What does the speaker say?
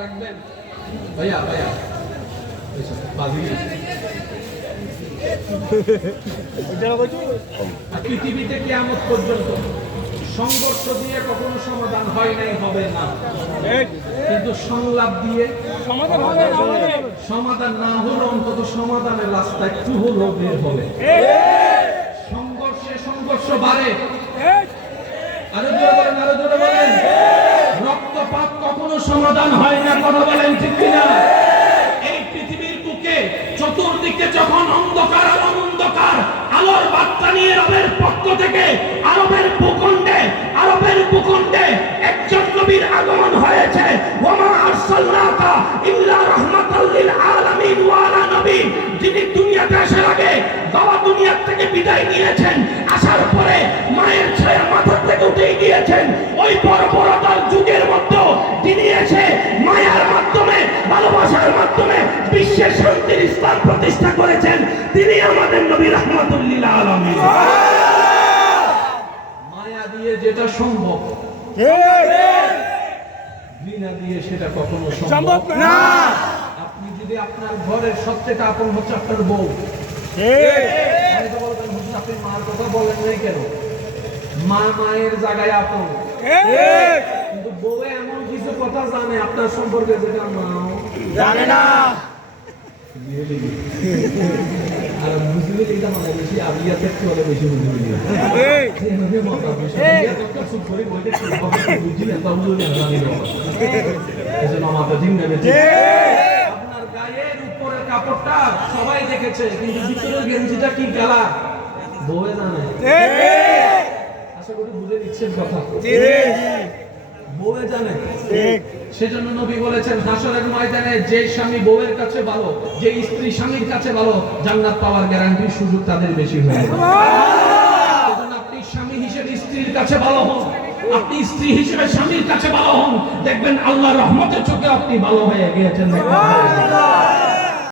রাখবেন ভাইয়া ভাইয়া। পৃথিবীতে কেয়ামত পর্যন্ত সংঘর্ষ দিয়ে কখনো সমাধান হয় নাই হবে না। কিন্তু সংলাপ দিয়ে সমাধান না হলে অন্তত সমাধানের রাস্তা একটু হলেও বের হবে সংঘর্ষে সংঘর্ষ বাড়ে আরও জোরে বলেন আরও জোরে বলেন রক্তপাত কখনো সমাধান হয় না, কথা বলেন ঠিক কিনা? এই পৃথিবীর বুকে চতুর্দিকে যখন অন্ধকার আর অন্ধকার আলোর বার্তা নিয়ে রবের পক্ষ থেকে, আরবের ভূখণ্ডে আরবের ভূখণ্ডে একজন নবীর আগমন হয়েছে। ওমা আরসালনাকা ইল্লা রাহমাতাল লিল আলামিন ওয়া আলা নবী, যিনি দুনিয়াতে আসার আগে বাবা দুনিয়া থেকে বিদায় নিয়েছেন, আসার পরে মায়ের ছায়া মাথা থেকে উঠে গিয়েছেন। মায়ার মাধ্যমে ভালোবাসার মাধ্যমে বিশ্বের শান্তির ইসলাম প্রতিষ্ঠা করেছেন তিনি আমাদের নবী রহমাতুল্লিল আলমী মায়া দিয়ে যেটা সম্ভব। বিনা দিয়ে সেটা কখনো সম্ভব না। আপনি যদি আপনার ঘরের সবচেয়ে আপন হচ্ছে আপনার বউ। আপনি মার কথা বলেন নাই কেন? মা মায়ের জায়গায় আপন। কিন্তু বউ এমন কথা জানে আপনার সম্পর্কে যেটা মাও। জানে না। আর বুঝলে এটা মানে বেশি হলে বেশি বুঝবে এভাবে বেশি বুঝলে আপনার গায়ের উপরের কাপড়টা সবাই দেখেছে কিন্তু ভিতরের গেঞ্জিটা কি কালার বউয়ে জানে। আশা করি বুঝে দিচ্ছেন কথা। বউয়ে জানে। সেজন্য নবী বলেছেন হাসরের ময়দানে যে স্বামী বউয়ের কাছে ভালো যে স্ত্রী স্বামীর কাছে ভালো জান্নাত পাওয়ার গ্যারান্টি সুযোগ তাদের বেশি হয়ে আপনি স্বামী হিসেবে স্ত্রীর কাছে ভালো হন আপনি স্ত্রী হিসেবে স্বামীর কাছে ভালো হন দেখবেন আল্লাহ রহমতের চোখে আপনি ভালো হয়ে গিয়েছেন।